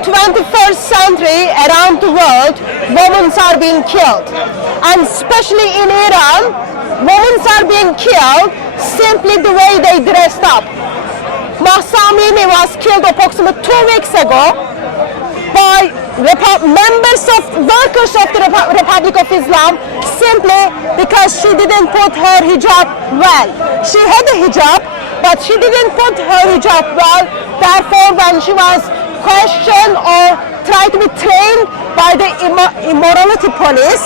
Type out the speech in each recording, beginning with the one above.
in 21st century around the world, women are being killed. And especially in Iran, women are being killed simply the way they dressed up. Mahsa Amini was killed approximately 2 weeks ago by members of workers of the Republic of Islam simply because she didn't put her hijab well. She had a hijab, but she didn't put her hijab well. Therefore, when she was questioned or tried to be trained by the immorality police,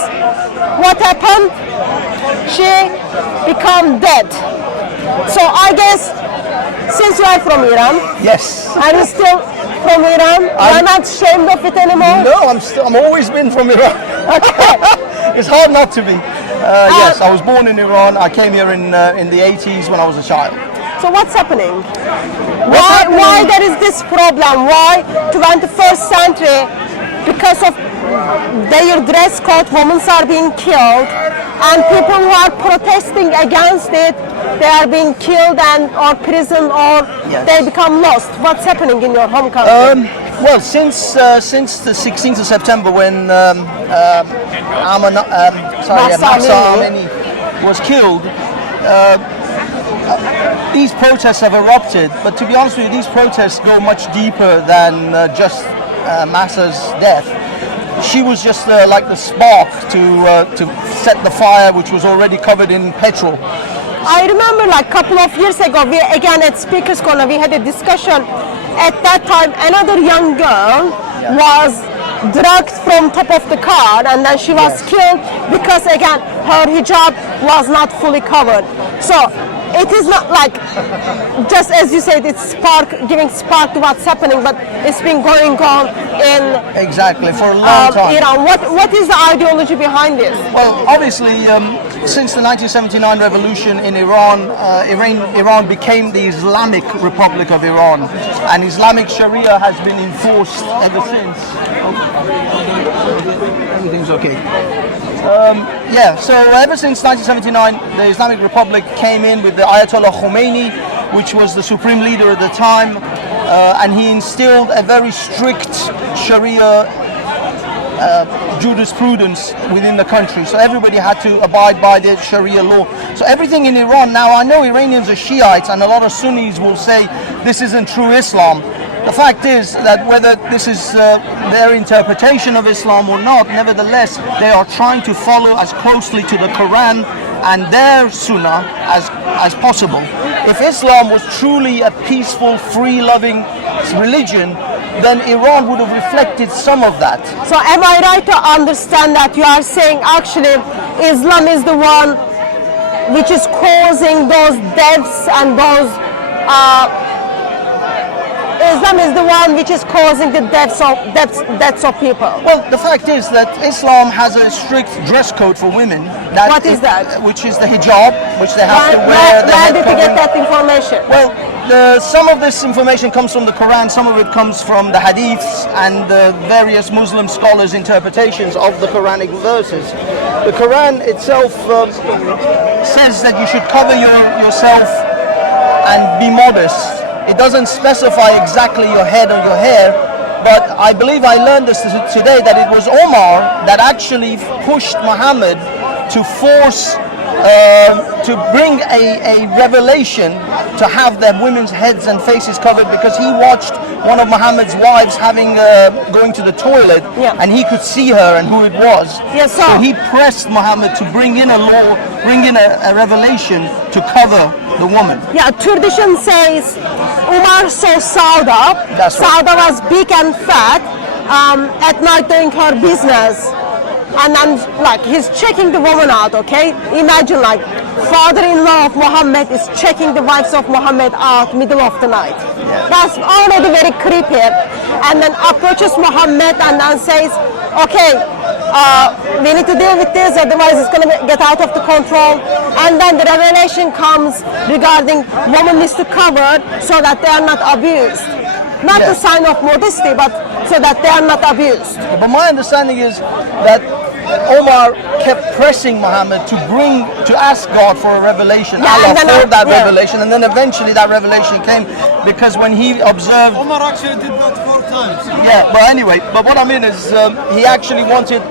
what happened? She became dead. So I guess since you are from Iran, Yes. are you still from Iran? You're not ashamed of it anymore? No, I'm always been from Iran. Okay. It's hard not to be. Yes, I was born in Iran. I came here in the 80s when I was a child. So what's happening? happening? Why there is this problem? Why 21st century, because of their dress code, women are being killed, and people who are protesting against it, they are being killed and or prisoned or Yes. they become lost. What's happening in your home country? Well, since the 16th of September, when Mahsa Amini was killed, these protests have erupted. But to be honest with you, these protests go much deeper than just Mahsa's death. She was just like the spark to set the fire, which was already covered in petrol. I remember like a couple of years ago, we again at Speaker's Corner, we had a discussion. At that time, another young girl was dragged from top of the car and then she was killed because again, her hijab was not fully covered. So it is not like, just as you said, it's giving spark to what's happening, but it's been going on in Exactly, for a long time. Iran. What is the ideology behind this? Well, obviously, since the 1979 revolution in Iran, Iran became the Islamic Republic of Iran, and Islamic Sharia has been enforced ever since. Everything's okay. So ever since 1979, the Islamic Republic came in with the Ayatollah Khomeini, which was the supreme leader at the time, and he instilled a very strict Sharia jurisprudence within the country. So everybody had to abide by the Sharia law. So everything in Iran now, I know Iranians are Shiites and a lot of Sunnis will say this isn't true Islam. The fact is that whether this is their interpretation of Islam or not, nevertheless, they are trying to follow as closely to the Quran and their Sunnah as possible. If Islam was truly a peaceful, free-loving religion, then Iran would have reflected some of that. So am I right to understand that you are saying actually Islam is the one which is causing those deaths and those Islam is the one which is causing the deaths of people? Well, the fact is that Islam has a strict dress code for women. What is that? Which is the hijab, which they have to wear. Where did you get that information? Well, some of this information comes from the Quran, some of it comes from the hadiths and the various Muslim scholars' interpretations of the Quranic verses. The Quran itself says that you should cover yourself and be modest. It doesn't specify exactly your head or your hair, but I believe I learned this today that it was Omar that actually pushed Muhammad to force to bring a revelation to have their women's heads and faces covered, because he watched one of Muhammad's wives going to the toilet, and he could see her and who it was. Yes, sir. So he pressed Muhammad to bring in a law, bring in a revelation to cover the woman. Yeah, tradition says Umar saw Sauda. That's right. Sauda was big and fat at night doing her business. And then, like, he's checking the woman out, okay? Imagine, like, father-in-law of Muhammad is checking the wives of Muhammad out middle of the night. Yeah. That's already very creepy. And then approaches Muhammad and then says, okay, we need to deal with this, otherwise it's going to get out of the control. And then the revelation comes regarding women needs to cover so that they are not abused. Not a sign of modesty, but so that they are not abused. But my understanding is that Omar kept pressing Muhammad to ask God for a revelation, Allah for that revelation, and then eventually that revelation came, because when he observed. Omar actually did that 4 times. Yeah, but anyway, but what I mean is he actually wanted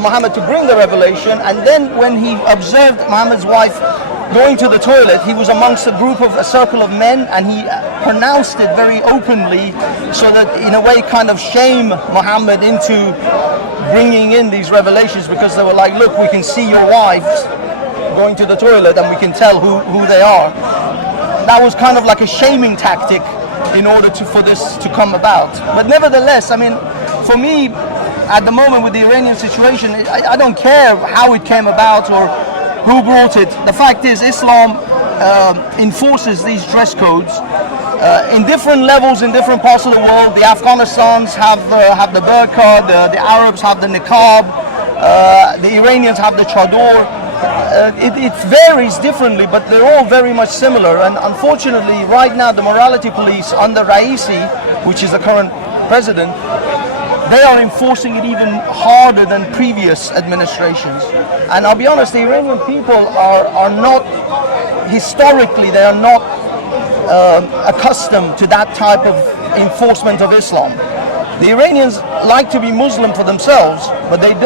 Muhammad to bring the revelation, and then when he observed Muhammad's wife going to the toilet, he was amongst a circle of men, and he pronounced it very openly, so that in a way kind of shame Muhammad into bringing in these revelations, because they were like, look, we can see your wives going to the toilet and we can tell who they are. That was kind of like a shaming tactic in order for this to come about. But nevertheless, I mean, for me, at the moment with the Iranian situation, I don't care how it came about or who brought it. The fact is, Islam enforces these dress codes in different levels in different parts of the world. The Afghanistans have the burqa, the Arabs have the niqab, the Iranians have the chador. It varies differently, but they're all very much similar. And unfortunately, right now, the morality police under Raisi, which is the current president, they are enforcing it even harder than previous administrations. And I'll be honest, the Iranian people are not, historically, they are not accustomed to that type of enforcement of Islam. The Iranians like to be Muslim for themselves, but they've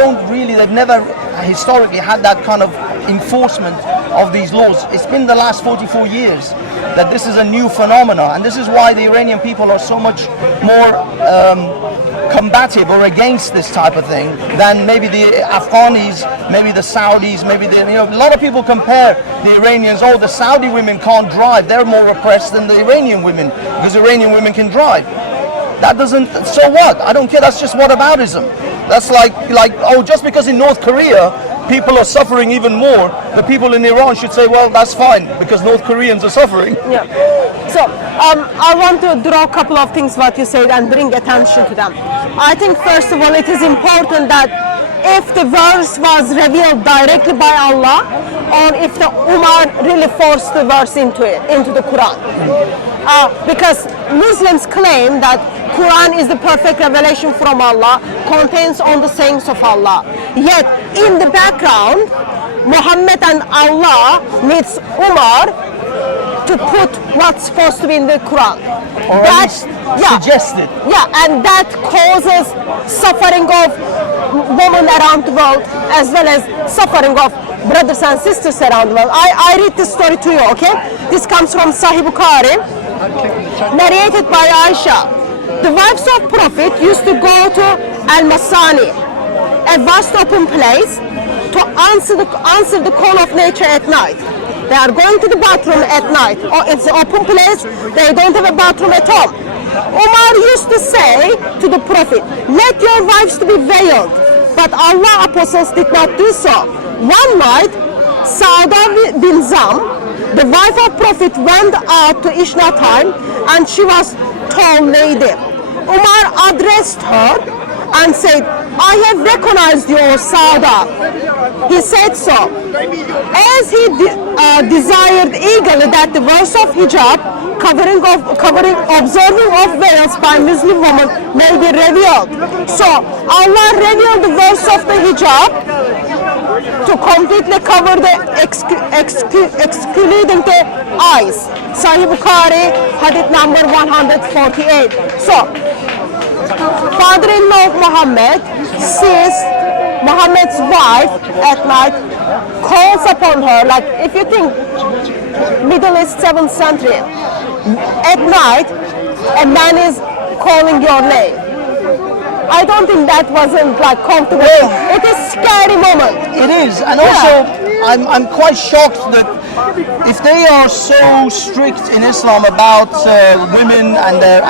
never historically had that kind of enforcement of these laws. It's been the last 44 years that this is a new phenomenon, and this is why the Iranian people are so much more combative or against this type of thing than maybe the Afghanis, maybe the Saudis, maybe a lot of people compare the Iranians, oh, the Saudi women can't drive, they're more repressed than the Iranian women, because Iranian women can drive. That doesn't, so what? I don't care, that's just whataboutism. That's like, oh, just because in North Korea people are suffering even more, the people in Iran should say, well, that's fine, because North Koreans are suffering. Yeah. So, I want to draw a couple of things what you said and bring attention to them. I think, first of all, it is important that if the verse was revealed directly by Allah, or if the Umar really forced the verse into the Quran. Because Muslims claim that Quran is the perfect revelation from Allah, contains all the sayings of Allah. Yet, in the background, Muhammad and Allah needs Umar to put what's supposed to be in the Quran. Or at least suggested. Yeah, and that causes suffering of women around the world, as well as suffering of brothers and sisters around the world. I read this story to you, okay? This comes from Sahih Bukhari, narrated by Aisha. The wives of Prophet used to go to Al-Masani, a vast open place, to answer the call of nature at night. They are going to the bathroom at night. Oh, it's an open place, they don't have a bathroom at home. Umar used to say to the Prophet, let your wives to be veiled. But Allah apostles did not do so. One night, Sauda bin Zam, the wife of Prophet, went out to Ishna time, and she was tall lady. Umar addressed her and said, I have recognized you, Sauda. He said so. As he desired eagerly that the verse of hijab, observing of veils by Muslim women, may be revealed. So Allah revealed the verse of the hijab to completely cover the excluding the eyes. Sahih Bukhari, hadith number 148. So, father-in-law of Muhammad sees Muhammad's wife at night, calls upon her, like if you think Middle East 7th century, at night a man is calling your name. I don't think that wasn't like comfortable. It is a scary moment. It is, and also I'm quite shocked that if they are so strict in Islam about women and their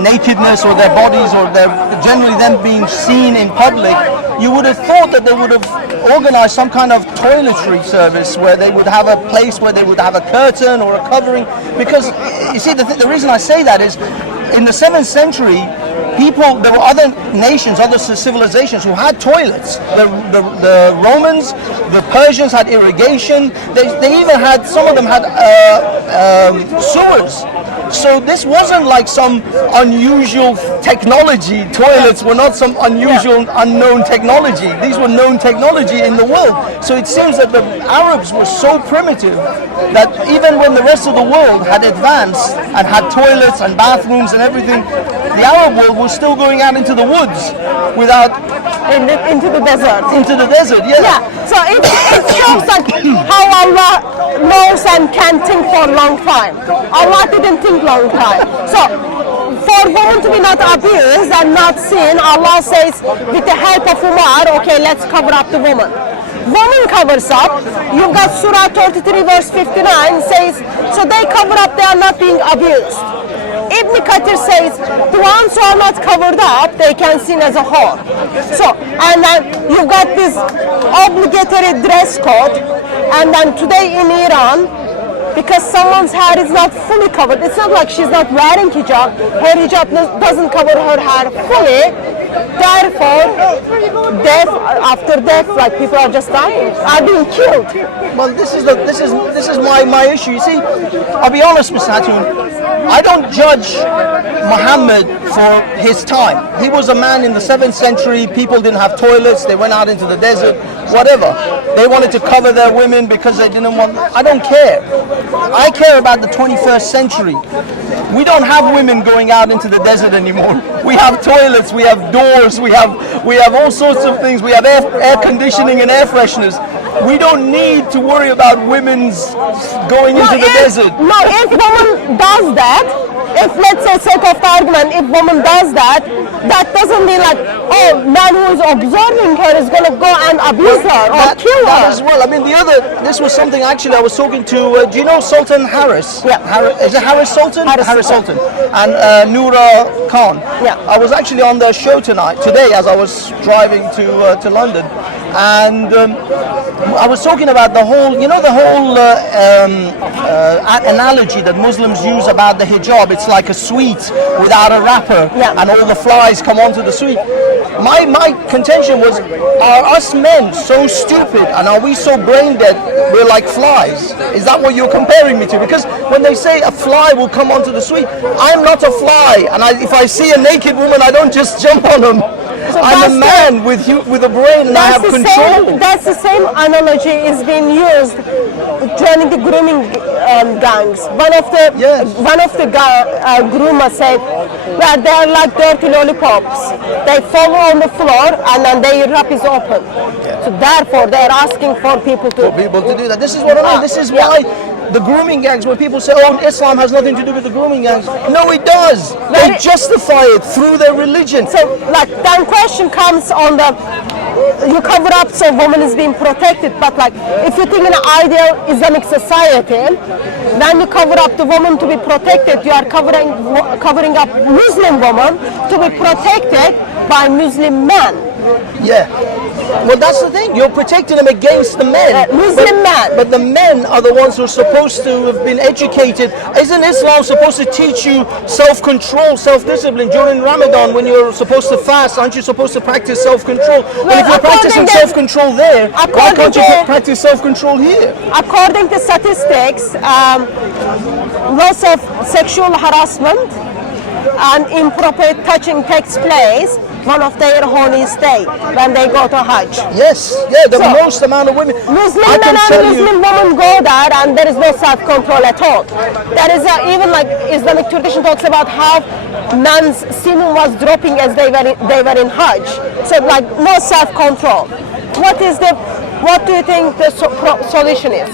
nakedness or their bodies or their generally them being seen in public, you would have thought that they would have organized some kind of toiletry service where they would have a place where they would have a curtain or a covering, because you see the reason I say that is in the 7th century there were other nations, other civilizations who had toilets. The Romans, the Persians had irrigation. They even had, some of them had sewers. So this wasn't like some unusual technology. Toilets were not some unusual, unknown technology. These were known technology in the world. So it seems that the Arabs were so primitive that even when the rest of the world had advanced and had toilets and bathrooms and everything, the Arab world was still going out into the woods without... Into the desert. Into the desert, yeah. Yeah, so it shows like how Allah knows and can think for a long time. Allah didn't think long time. So for women to be not abused and not seen, Allah says with the help of Umar, okay, let's cover up the woman. Woman covers up. You've got Surah 33 verse 59 says, so they cover up, they are not being abused. Ibn Kathir says the ones who are not covered up, they can sin as a whore. So, and then you've got this obligatory dress code, and then today in Iran, because someone's hair is not fully covered, it's not like she's not wearing hijab, her hijab doesn't cover her hair fully. Therefore, death after death, like people are just dying, are being killed. Well, this is my issue. You see, I'll be honest, Mr. Hatun, I don't judge Muhammad for his time. He was a man in the 7th century. People didn't have toilets. They went out into the desert, whatever. They wanted to cover their women because they didn't want... I don't care. I care about the 21st century. We don't have women going out into the desert anymore. We have toilets, we have doors, we have all sorts of things. We have air conditioning and air fresheners. We don't need to worry about women's going into the desert. No, if woman does that, if let's say sake of the argument, if woman does that, that doesn't mean like, oh, man who is observing her is going to go and abuse her or kill her. That as well. I mean, this was something actually I was talking to, do you know Sultan Harris? Yeah. Is it Harris Sultan? Harris Sultan. And Noura Khan. Yeah. I was actually on their show today as I was driving to London. And I was talking about the whole analogy that Muslims use about the hijab. It's like a sweet without a wrapper, and all the flies come onto the sweet. My contention was, are us men so stupid and are we so brain dead we're like flies? Is that what you're comparing me to? Because when they say a fly will come onto the sweet, I'm not a fly, and if I see a naked woman, I don't just jump on them. So I'm a man with a brain and I have control. That's the same analogy is being used during the grooming gangs. One of the groomers said that they are like dirty lollipops. They fall on the floor and then their wrap is open. So therefore they are asking for people to do that. This is what I mean. This is why the grooming gangs, when people say, oh, Islam has nothing to do with the grooming gangs. No, it does. They justify it through their religion. So, like, then question comes on the, you cover up so woman is being protected, but like, if you think in an ideal Islamic society, then you cover up the woman to be protected, you are covering up Muslim woman to be protected by Muslim men. Yeah. Well, that's the thing. You're protecting them against the men. Muslim men. But the men are the ones who are supposed to have been educated. Isn't Islam supposed to teach you self-control, self-discipline? During Ramadan, when you're supposed to fast, aren't you supposed to practice self-control? Well, if you're practicing self-control there, why can't you practice self-control here? According to statistics, lots of sexual harassment and improper touching takes place one of their holy day when they go to Hajj. Yes, yeah, the most amount of women. Muslim men and Muslim women go there and there is no self-control at all. There is even like Islamic tradition talks about how men's semen was dropping as they were in Hajj. So like no self-control. What do you think the solution is?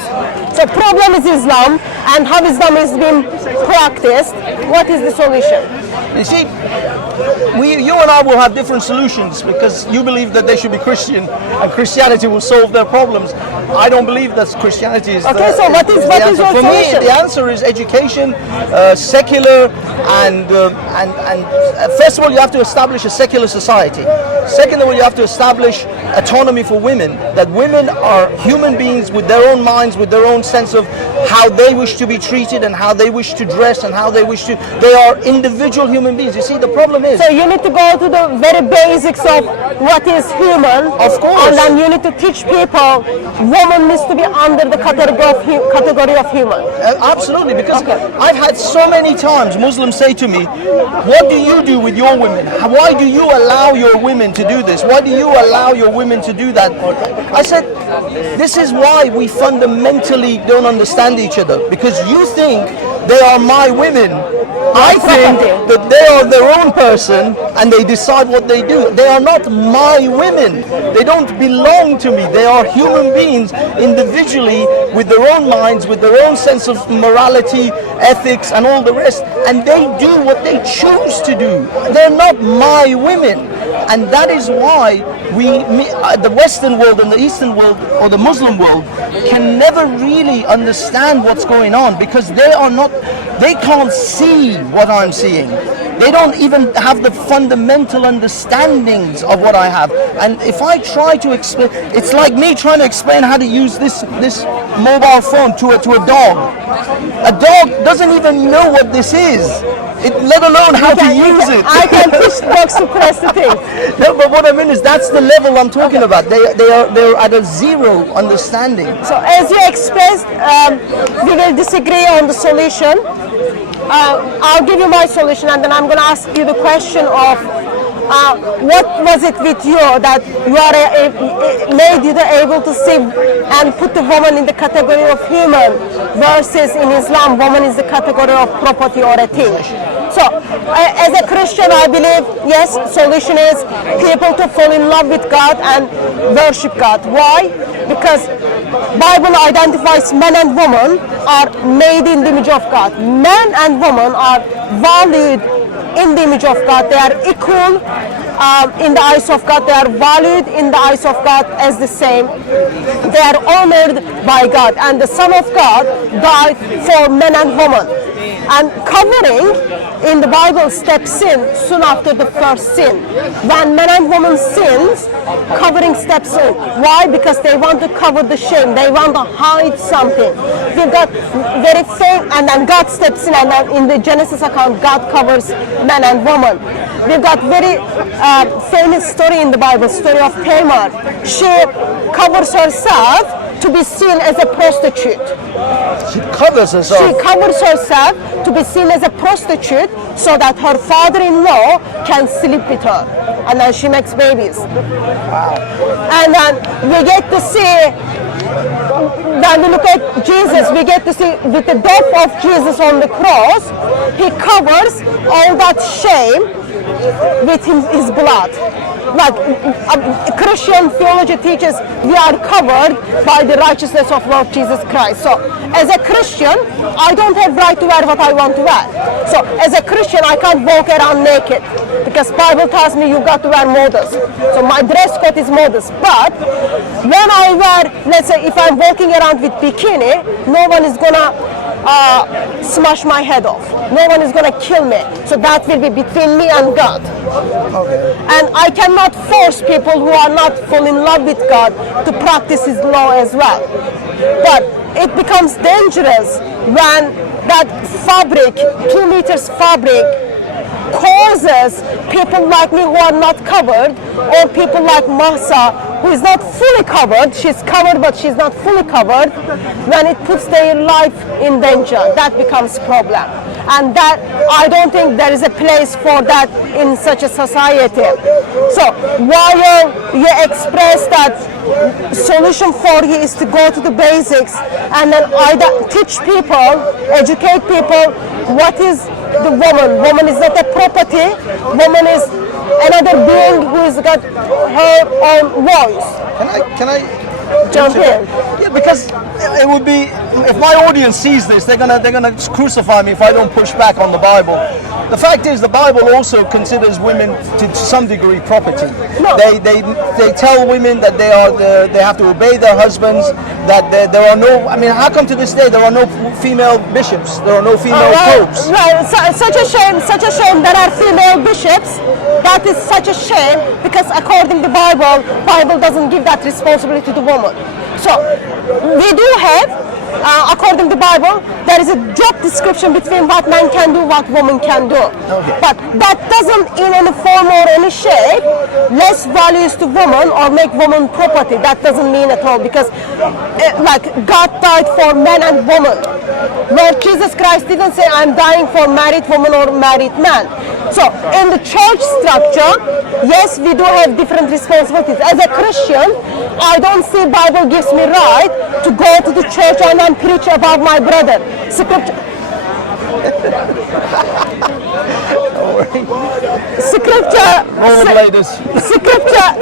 So problem is Islam and how Islam is being practiced. What is the solution? You see, you and I will have different solutions because you believe that they should be Christian and Christianity will solve their problems. I don't believe that Christianity is okay, so what is your For solution? me, the answer is education, secular, and first of all, you have to establish a secular society. Second of all, you have to establish autonomy for women, that women are human beings with their own minds, with their own sense of how they wish to be treated and how they wish to dress and how they wish to, they are individual human beings. You see, the problem is, So you need to go to the very basics of what is human. Of course. And then you need to teach people woman needs to be under the category of human. absolutely, because I've had so many times Muslims say to me, what do you do with your women? Why do you allow your women to do this? Why do you allow your women to do that? I said, this is why we fundamentally don't understand each other, because you think they are my women. I think that they are their own person and they decide what they do. They are not my women. They don't belong to me. They are human beings individually with their own minds, with their own sense of morality, ethics and all the rest. And they do what they choose to do. They're not my women. And that is why the Western world and the Eastern world or the Muslim world can never really understand what's going on, because they can't see what I'm seeing. They don't even have the fundamental understandings of what I have. And if I try to explain, it's like me trying to explain how to use this mobile phone to a dog. A dog doesn't even know what this is, let alone how to use it. I can push dogs to press the thing. No, but what I mean is that's the level I'm talking about. They're at a zero understanding. So as you expressed, we will disagree on the solution. I'll give you my solution, and then I'm going to ask you the question of what was it with you that you are made you able to see and put the woman in the category of human, versus in Islam, woman is the category of property or a thing. So, as a Christian, I believe, yes, solution is people to fall in love with God and worship God. Why? Because Bible identifies man and woman are made in the image of God. Man and woman are valued in the image of God. They are equal in the eyes of God. They are valued in the eyes of God as the same. They are honored by God. And the Son of God died for men and women. And covering in the Bible steps in soon after the first sin. When man and woman sins, covering steps in. Why? Because they want to cover the shame. They want to hide something. We've got very famous, and then God steps in, and then in the Genesis account, God covers man and woman. We've got very famous story in the Bible, story of Tamar. She covers herself to be seen as a prostitute. She covers herself. She covers herself to be seen as a prostitute so that her father-in-law can sleep with her. And then she makes babies. Wow. And then we get to see, when we look at Jesus, we get to see with the death of Jesus on the cross, he covers all that shame with his blood. Like Christian theology teaches, we are covered by the righteousness of Lord Jesus Christ. So as a Christian, I don't have right to wear what I want to wear. So as a Christian, I can't walk around naked, because Bible tells me you've got to wear modest. So my dress code is modest. But when I wear, let's say if I'm walking around with bikini, no one is gonna smash my head off. No one is going to kill me. So that will be between me and God. Okay. And I cannot force people who are not fall in love with God to practice His law as well. But it becomes dangerous when that fabric, 2 meters fabric, causes people like me who are not covered, or people like Mahsa who is not fully covered. She's covered but she's not fully covered. When it puts their life in danger, that becomes a problem. And that, I don't think there is a place for that in such a society. So while you express that solution for you is to go to the basics and then either teach people, educate people what is the woman. Woman is not a property. Woman is another being who has got her own voice. Can I Jump in. Yeah, because it would be, if my audience sees this, they're gonna crucify me if I don't push back on the Bible. The fact is, the Bible also considers women to some degree property. No. They tell women that they have to obey their husbands. That there are no. I mean, how come to this day there are no female bishops? There are no female popes. Right, such a shame there are female bishops. That is such a shame, because according to the Bible doesn't give that responsibility to the woman. So we do have, according to the Bible, there is a job description between what man can do, what woman can do. Okay. But that doesn't in any form or any shape less values to woman or make woman property. That doesn't mean at all, because like God died for man and woman. Lord Jesus Christ didn't say I'm dying for married woman or married man. So in the church structure, yes, we do have different responsibilities. As a Christian, I don't see Bible gives me right to go to the church and then preach about my brother. Scripture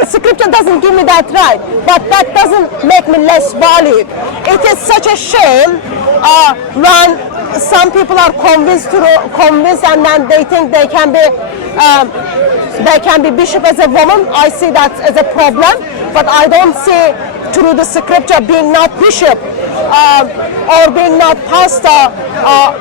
Scripture doesn't give me that right, but that doesn't make me less valued. It is such a shame when some people are convinced and then they think they can be bishop as a woman. I see that as a problem, but I don't see through the scripture being not bishop or being not pastor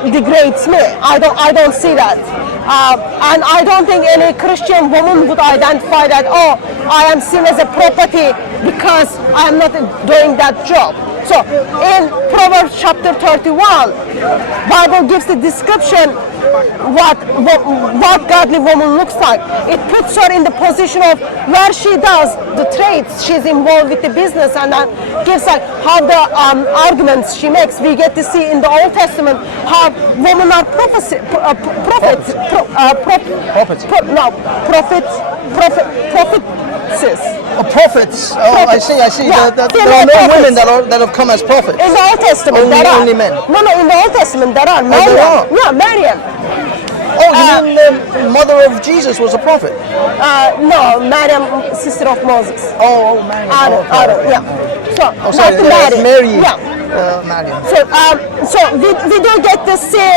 degrades me. I don't see that. And I don't think any Christian woman would identify that, oh, I am seen as a property because I am not doing that job. So in Proverbs chapter 31, Bible gives the description what godly woman looks like. It puts her in the position of where she does the trades, she's involved with the business, and then gives like how the arguments she makes. We get to see in the Old Testament how women are prophetesses. Prophets. Oh, I see. Yeah, There are no women that have come as prophets. In the Old Testament, Only men. No, in the Old Testament there are. Miriam. there are? Yeah, Miriam. Oh, you mean the mother of Jesus was a prophet? No, Miriam, sister of Moses. Oh, Mary. Aaron, yeah. So, sorry, not Mary. Mary. Yeah. Mary. So we do get to see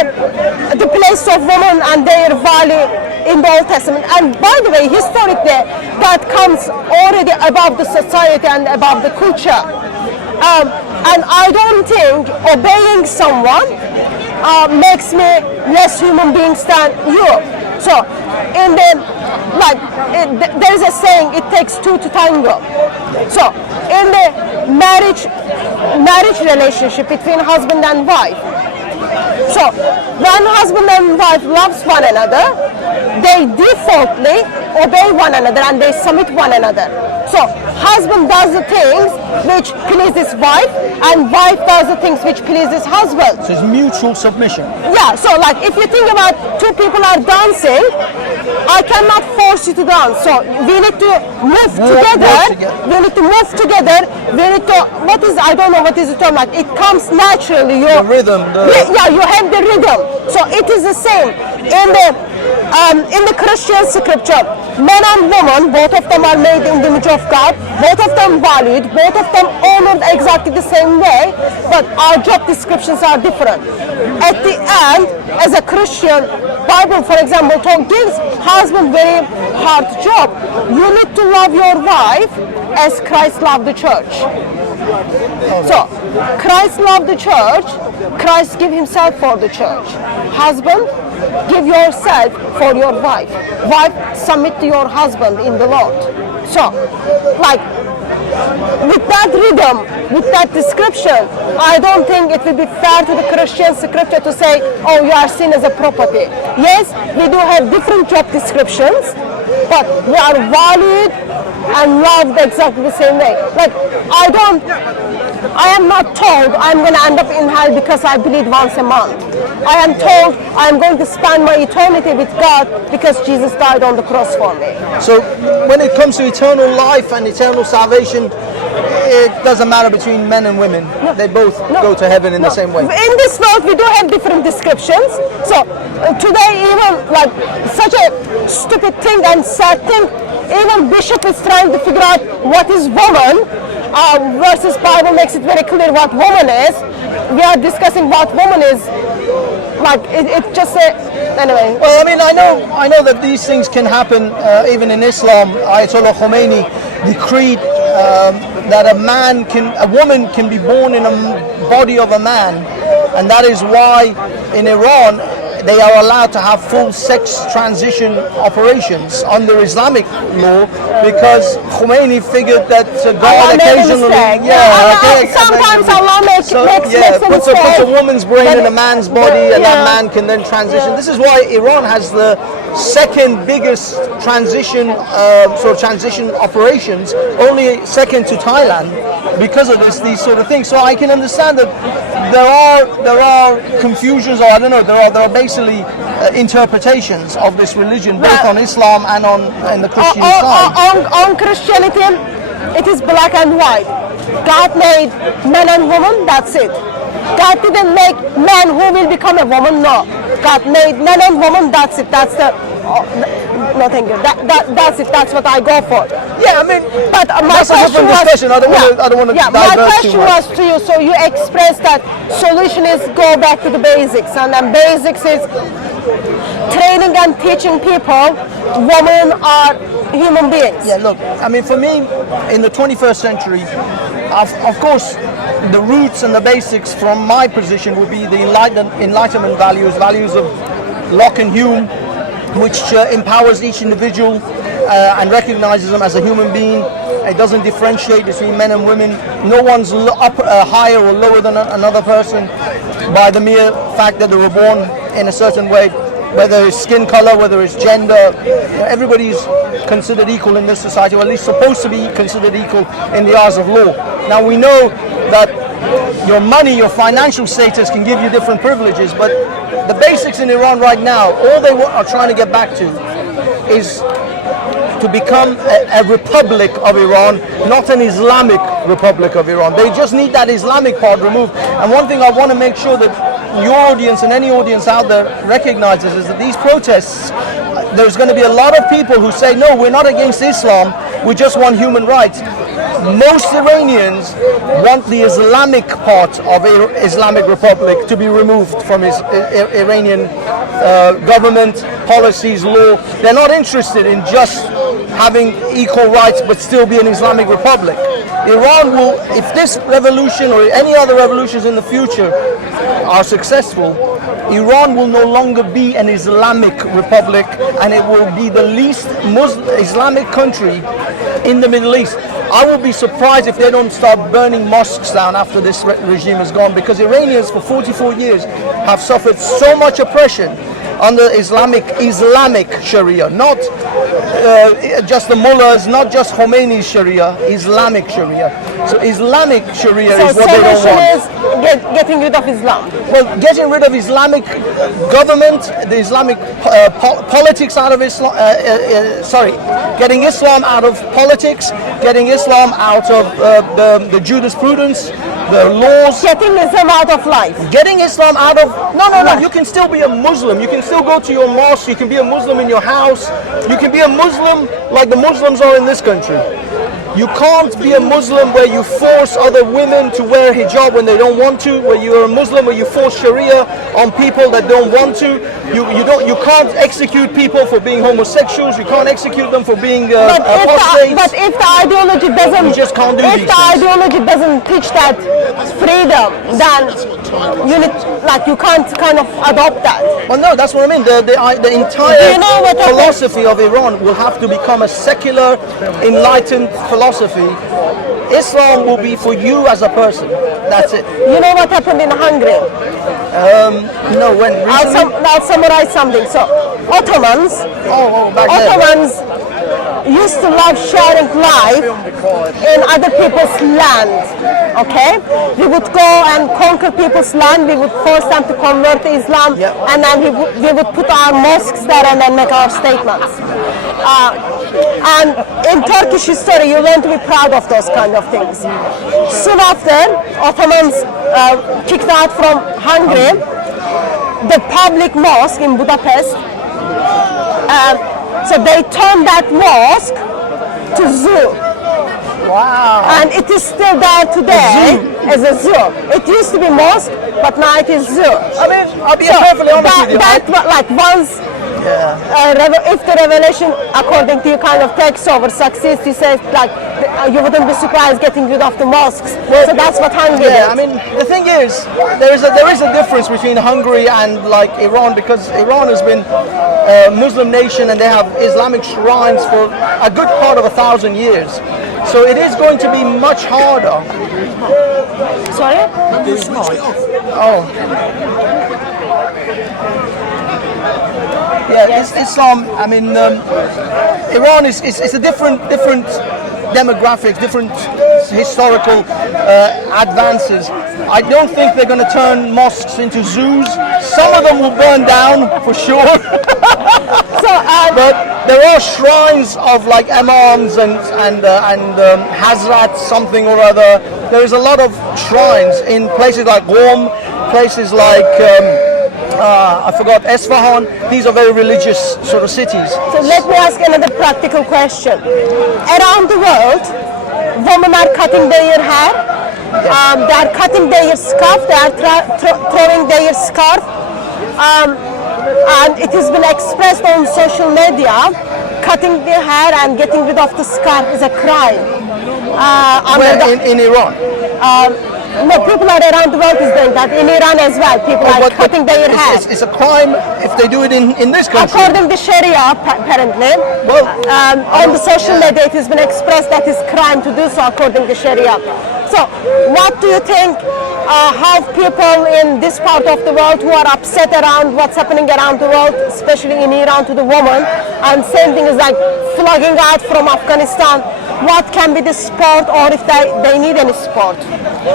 the place of women and their value in the Old Testament. And by the way, historically, that comes already above the society and above the culture. And I don't think obeying someone makes me less human beings than you. So in the there is a saying, it takes two to tango. So in the marriage relationship between husband and wife, so when husband and wife loves one another, they defaultly obey one another and they submit one another. So husband does the things which pleases wife, and wife does the things which pleases husband. So it's mutual submission. Yeah, so like if you think about two people are dancing, I cannot force you to dance. So we need to move together. We need to move together. We need to, I don't know what is the term, like it comes naturally. The rhythm. Yeah, you have the rhythm. So it is the same. In the Christian scripture, man and woman, both of them are made in the image of God, both of them valued, both of them honored exactly the same way, but our job descriptions are different. At the end, as a Christian, Bible, for example, gives husband very hard job. You need to love your wife as Christ loved the church. So, Christ loved the church, Christ gave himself for the church. Husband, give yourself for your wife. Wife, submit to your husband in the Lord. So, like, with that rhythm, with that description, I don't think it will be fair to the Christian scripture to say, oh, you are seen as a property. Yes, we do have different job descriptions, but we are valued and loved exactly the same way. Like, I am not told I'm going to end up in hell because I bleed once a month. I am told I am going to spend my eternity with God because Jesus died on the cross for me. So when it comes to eternal life and eternal salvation, it doesn't matter between men and women. No. They both go to heaven in the same way. In this world, we do have different descriptions. So today, even like such a stupid thing and sad thing, even bishop is trying to figure out what is woman. versus Bible makes it very clear what woman is. We are discussing what woman is. Like it just anyway. Well, I mean, I know that these things can happen even in Islam. Ayatollah Khomeini decreed that a woman can be born in a body of a man, and that is why in Iran they are allowed to have full sex transition operations under Islamic law, because Khomeini figured that God occasionally, sometimes Allah makes a mistake. puts a woman's brain in a man's body, and that man can then transition. This is why Iran has the second biggest transition operations, only second to Thailand, because of these sort of things. So I can understand that there are confusions, or I don't know, there are basically interpretations of this religion both on Islam and on the Christian side. On Christianity, it is black and white. God made man and woman, that's it. God didn't make man who will become a woman, no. God made man and woman, that's it. That's the no, thank you. That's it. That's what I go for. Yeah, I mean, but my that's a different discussion. I don't want to my question was to you. So you expressed that solution is go back to the basics, and then basics is training and teaching people women are human beings. Yeah, look, I mean, for me, in the 21st century, of course, the roots and the basics from my position would be the Enlightenment values of Locke and Hume, which empowers each individual and recognizes them as a human being. It doesn't differentiate between men and women. No one's higher or lower than another person by the mere fact that they were born in a certain way, whether it's skin color, whether it's gender. Everybody's considered equal in this society, or at least supposed to be considered equal in the eyes of law. Now we know that your money, your financial status can give you different privileges, but the basics in Iran right now, all they are trying to get back to is to become a republic of Iran, not an Islamic republic of Iran. They just need that Islamic part removed. And one thing I want to make sure that your audience and any audience out there recognizes is that these protests, there's going to be a lot of people who say, no, we're not against Islam, we just want human rights. Most Iranians want the Islamic part of Islamic Republic to be removed from Iranian government, policies, law. They're not interested in just having equal rights but still be an Islamic Republic. Iran will, if this revolution or any other revolutions in the future are successful, Iran will no longer be an Islamic Republic, and it will be the least Islamic country in the Middle East. I will be surprised if they don't start burning mosques down after this regime is gone, because Iranians for 44 years have suffered so much oppression under Islamic Sharia, not just the mullahs, not just Khomeini's Sharia, Islamic Sharia. So Islamic Sharia is what they don't want. So getting rid of Islam. Well, getting rid of Islamic government, the Islamic politics out of Islam, getting Islam out of politics, getting Islam out of the jurisprudence, the laws. Getting Islam out of life. Getting Islam out of, no, you can still be a Muslim. You can still go to your mosque. You can be a Muslim in your house. You can be a Muslim like the Muslims are in this country. You can't be a Muslim where you force other women to wear hijab when they don't want to, where you're a Muslim where you force Sharia on people that don't want to. You can't execute people for being homosexuals. You can't execute them for being apostates. But if the ideology doesn't, you just can't do if the ideology doesn't teach that freedom, then you can't kind of adopt that. Well, no, that's what I mean. The entire philosophy of Iran will have to become a secular, enlightened philosophy. Islam will be for you as a person. That's it. You know what happened in Hungary? No, when recently? I'll summarize something. So, Ottomans used to love sharing life in other people's land. Okay? We would go and conquer people's land. We would force them to convert to Islam, and then we would put our mosques there and then make our statements. And in Turkish history, you learn to be proud of those kind of things. Soon after, Ottomans kicked out from Hungary, the public mosque in Budapest. So they turned that mosque to zoo. Wow. And it is still there today as a zoo. It used to be mosque, but now it is zoo. I mean, I'll be perfectly honest with you. Like once, if the revelation, according to you, kind of takes over, succeeds, you say like you wouldn't be surprised getting rid of the mosques. So that's what Hungary did. I mean, the thing is, there is a difference between Hungary and like Iran, because Iran has been a Muslim nation and they have Islamic shrines for a good part of 1,000 years. So it is going to be much harder. Sorry? Oh. Yeah, Islam. I mean, Iran is a different demographics, different historical advances. I don't think they're going to turn mosques into zoos. Some of them will burn down for sure. But there are shrines of like imams and hazrat something or other. There is a lot of shrines in places like Qom, places like I forgot, Esfahan. These are very religious sort of cities. So let me ask another practical question. Around the world, women are cutting their hair. They are cutting their scarf. They are throwing their scarf. And it has been expressed on social media. Cutting their hair and getting rid of the scarf is a crime. In Iran? No, people are around the world is doing that. In Iran as well, people are cutting their hair. It's a crime if they do it in this country. According to Sharia, apparently, on the social media, it has been expressed that it's crime to do so according to Sharia. So, what do you think? How people in this part of the world who are upset around what's happening around the world, especially in Iran, to the woman, and same thing is like flogging out from Afghanistan. What can be the support, or if they need any support?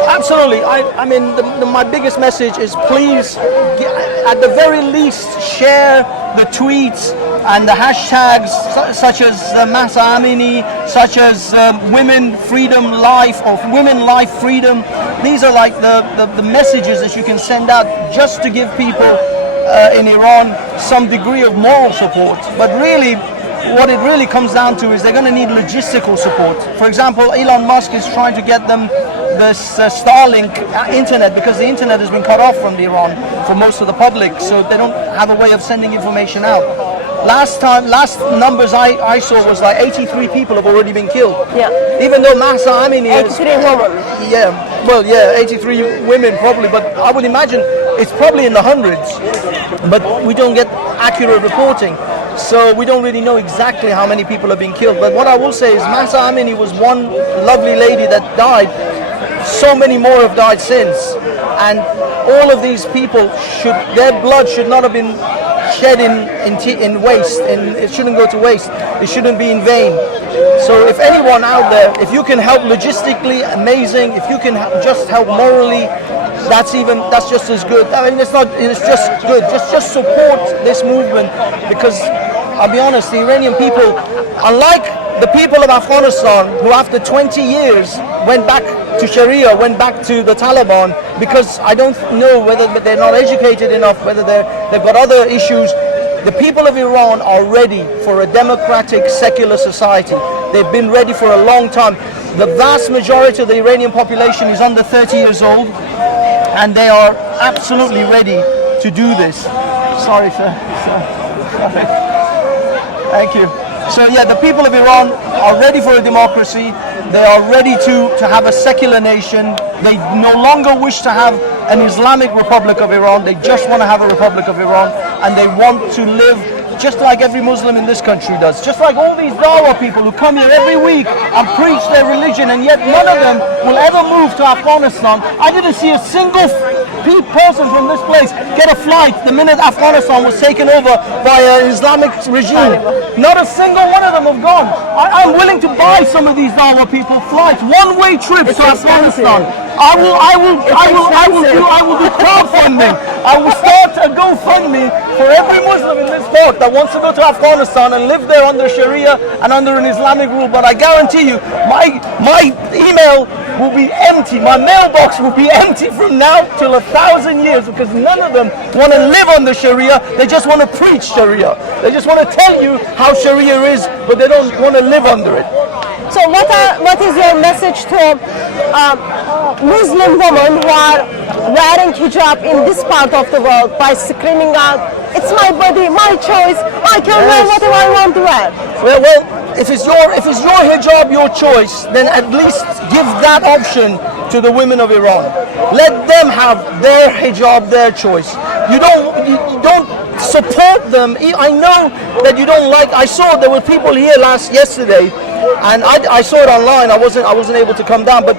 Absolutely. I mean, my biggest message is please, at the very least, share the tweets and the hashtags such as Mahsa Amini, such as Women Freedom Life or Women Life Freedom. These are like the messages that you can send out just to give people in Iran some degree of moral support. But really, what it really comes down to is they're going to need logistical support. For example, Elon Musk is trying to get them this Starlink internet, because the internet has been cut off from Iran for most of the public, so they don't have a way of sending information out. Last numbers I saw was like 83 people have already been killed. Yeah. Even though Mahsa Amini is 83 women. Yeah, well, yeah, 83 women probably, but I would imagine it's probably in the hundreds. But we don't get accurate reporting, so we don't really know exactly how many people have been killed. But what I will say is Mahsa Amini was one lovely lady that died. So many more have died since, and all of these people their blood should not have been shed in waste, and it shouldn't go to waste. It shouldn't be in vain. So if anyone out there, if you can help logistically, amazing. If you can just help morally, that's just as good. I mean, it's just good. Just support this movement, because I'll be honest, the Iranian people, unlike the people of Afghanistan, who after 20 years went back to Sharia, went back to the Taliban, because I don't know whether they're not educated enough, whether they've got other issues. The people of Iran are ready for a democratic, secular society. They've been ready for a long time. The vast majority of the Iranian population is under 30 years old, and they are absolutely ready to do this. Sorry, sir. Sorry. Thank you. So yeah, the people of Iran are ready for a democracy. They are ready to have a secular nation. They no longer wish to have an Islamic Republic of Iran. They just want to have a Republic of Iran, and they want to live just like every Muslim in this country does. Just like all these Dawah people who come here every week and preach their religion, and yet none of them will ever move to Afghanistan. I didn't see a single person from this place get a flight the minute Afghanistan was taken over by an Islamic regime. Not a single one of them have gone. I'm willing to buy some of these Dawah people flights, one-way trips to Afghanistan. I will do crowdfunding. I will start a GoFundMe for every Muslim in this port that wants to go to Afghanistan and live there under Sharia and under an Islamic rule. But I guarantee you, my email will be empty. My mailbox will be empty from now till 1,000 years, because none of them want to live under Sharia. They just want to preach Sharia. They just want to tell you how Sharia is, but they don't want to live under it. So what is your message to Muslim women who are wearing hijab in this part of the world by screaming out, "It's my body, my choice. I can wear whatever I want to wear"? Well, if it's your hijab, your choice, then at least give that option to the women of Iran. Let them have their hijab, their choice. You don't support them. I know that you don't like. I saw there were people here yesterday, and I saw it online. I wasn't able to come down, but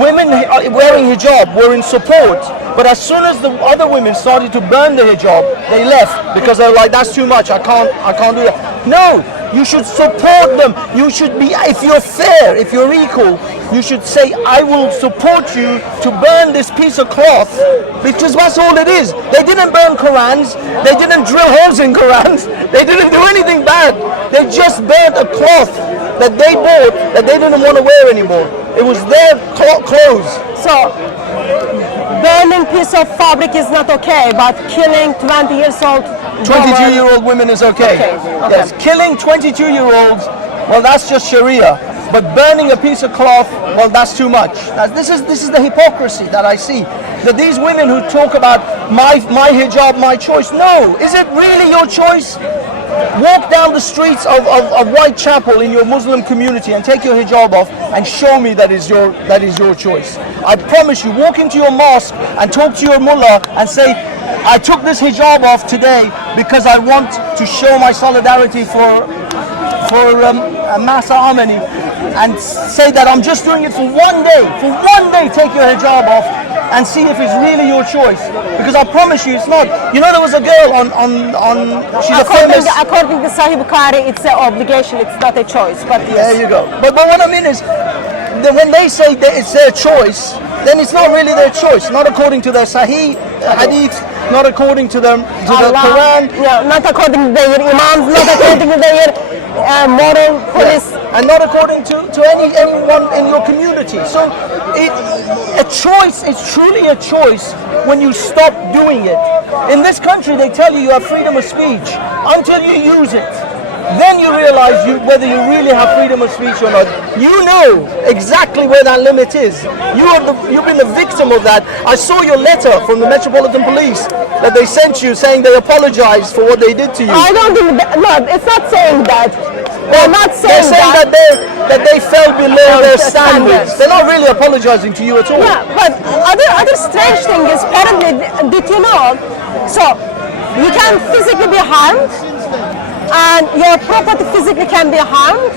women wearing hijab were in support. But as soon as the other women started to burn the hijab, they left because they were like, "That's too much. I can't do that." No. You should support them. You should be, if you're fair, if you're equal, you should say, "I will support you to burn this piece of cloth," because that's all it is. They didn't burn Qurans. They didn't drill holes in Qurans. They didn't do anything bad. They just burnt a cloth that they bought that they didn't want to wear anymore. It was their clothes. So burning piece of fabric is not okay, but killing 20 years old 22-year-old women is okay. Yes, killing 22-year-olds, well, that's just Sharia. But burning a piece of cloth, well, that's too much. This is the hypocrisy that I see. That these women who talk about my hijab, my choice. No, is it really your choice? Walk down the streets of Whitechapel in your Muslim community and take your hijab off and show me that is your choice. I promise you, walk into your mosque and talk to your mullah and say, "I took this hijab off today because I want to show my solidarity for Mahsa Amini," and say that I'm just doing it for one day. For one day, take your hijab off and see if it's really your choice. Because I promise you, it's not. You know, there was a girl she's a famous. According to Sahih Bukhari, it's an obligation. It's not a choice. But yes. There you go. But what I mean is, that when they say that it's their choice, then it's not really their choice. Not according to their Sahih hadith, not according to the Quran. No, not according to their imams, not according to their moral police. And not according to anyone in your community. So a choice is truly a choice when you stop doing it. In this country, they tell you have freedom of speech until you use it. Then you realize whether you really have freedom of speech or not. You know exactly where that limit is. You've been the victim of that. I saw your letter from the Metropolitan Police that they sent you saying they apologized for what they did to you. I don't think no, it's not saying that. They're not saying that they fell below their standards. They're not really apologizing to you at all. Yeah, but other strange thing is, apparently, did you know? So you can physically be harmed, and your property physically can be harmed,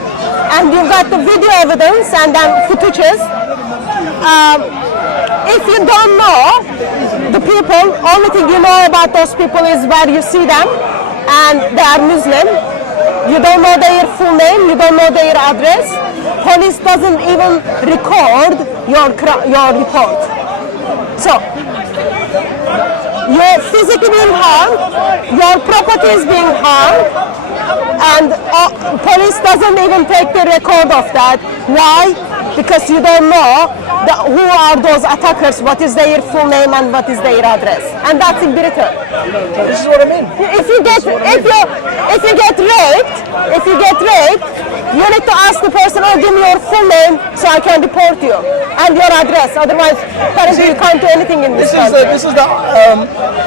and you've got the video evidence and then footages. If you don't know the people, only thing you know about those people is where you see them, and they are Muslim. You don't know their full name, you don't know their address. Police doesn't even record your report. So, you're physically being harmed, your property is being harmed, and police doesn't even take the record of that. Why? Because you don't know who are those attackers, what is their full name and what is their address, and that's in Britain. This is what I mean. If you get raped, you need to ask the person, "Oh, give me your full name so I can report you and your address." Otherwise, apparently you can't do anything in this country. This is the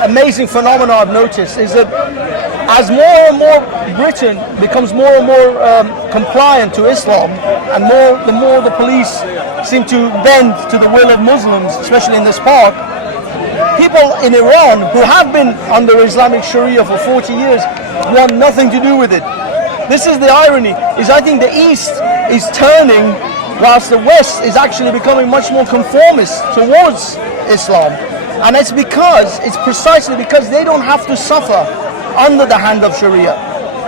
amazing phenomenon I've noticed is that as more and more Britain becomes more and more compliant to Islam, and the more the police seem to bend to the will of Muslims, especially in this park, people in Iran who have been under Islamic Sharia for 40 years want nothing to do with it. This is the irony, is I think the East is turning whilst the West is actually becoming much more conformist towards Islam. And it's precisely because they don't have to suffer under the hand of Sharia.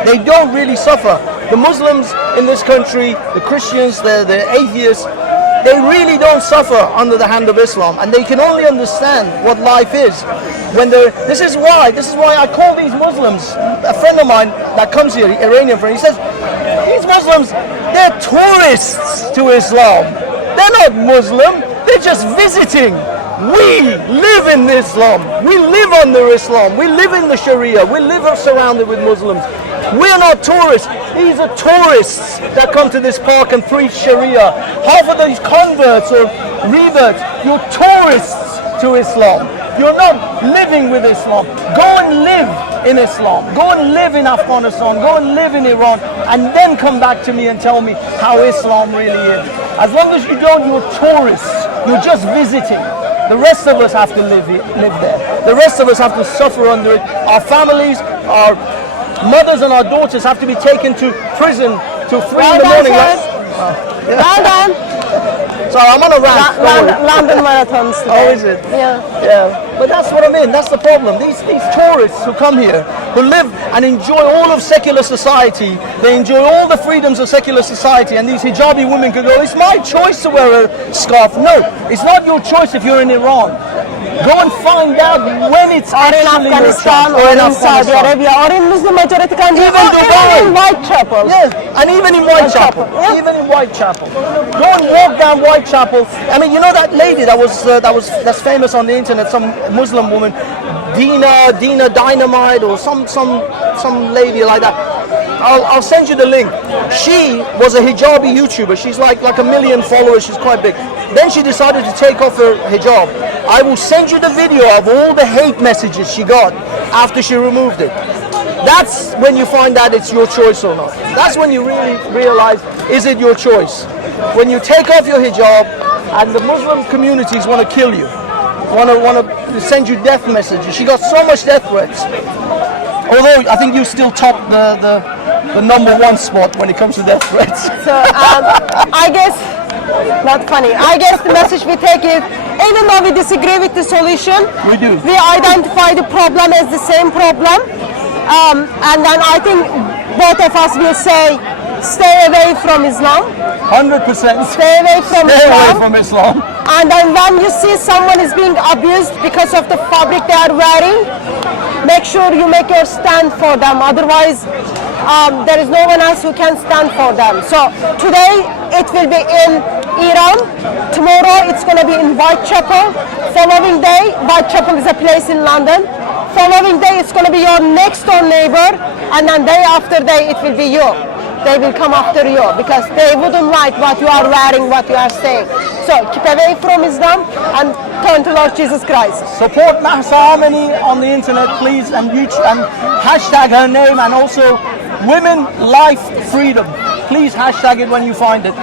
They don't really suffer. The Muslims in this country, the Christians, the atheists, they really don't suffer under the hand of Islam, and they can only understand what life is when this is why I call these Muslims, a friend of mine that comes here, Iranian friend, he says, these Muslims, they're tourists to Islam. They're not Muslim, they're just visiting. We live in Islam. We live under Islam. We live in the Sharia. We live surrounded with Muslims. We are not tourists. These are tourists that come to this park and preach Sharia. Half of these converts or reverts, you're tourists to Islam. You're not living with Islam. Go and live in Islam. Go and live in Afghanistan. Go and live in Iran. And then come back to me and tell me how Islam really is. As long as you don't, you're tourists. You're just visiting. The rest of us have to live there. The rest of us have to suffer under it. Our families, our mothers and our daughters have to be taken to prison till 3 in the morning. Well done. So I'm on a rant. London marathons today. Oh, is it? Yeah. But that's what I mean. That's the problem. These tourists who come here, who live and enjoy all of secular society, they enjoy all the freedoms of secular society, and these hijabi women could go, it's my choice to wear a scarf. No, it's not your choice if you're in Iran. Go and find out when it's actually your choice. Or in Saudi Arabia, or in Muslim majority countries, even Dubai, in Whitechapel. Yes, and even in Whitechapel. Yeah. Even in Whitechapel. Go and walk down Whitechapel. I mean, you know that lady that's famous on the internet, some Muslim woman, Dina Dynamite, or some lady like that. I'll send you the link. She was a hijabi YouTuber. She's like 1 million followers. She's quite big. Then she decided to take off her hijab. I will send you the video of all the hate messages she got after she removed it. That's when you find out it's your choice or not. That's when you really realize, is it your choice? When you take off your hijab and the Muslim communities want to kill you, want to send you death messages. She got so much death threats. Although I think you still top the number 1 spot when it comes to death threats. So I guess, not funny, I guess the message we take is, even though we disagree with the solution, We do. we identify the problem as the same problem. And then I think both of us will say, stay away from Islam. 100%. Stay away from Stay Islam. away from Islam. And then when you see someone is being abused because of the fabric they are wearing, make sure you make your stand for them. Otherwise, there is no one else who can stand for them. So today it will be in Iran. Tomorrow it's going to be in Whitechapel. Following day, Whitechapel is a place in London. Following day it's going to be your next door neighbor, and then day after day it will be you. They will come after you because they wouldn't like what you are wearing, what you are saying. So keep away from Islam and turn to Lord Jesus Christ. Support Mahsa Amini on the internet, please, and hashtag her name, and also Women Life Freedom. Please hashtag it when you find it.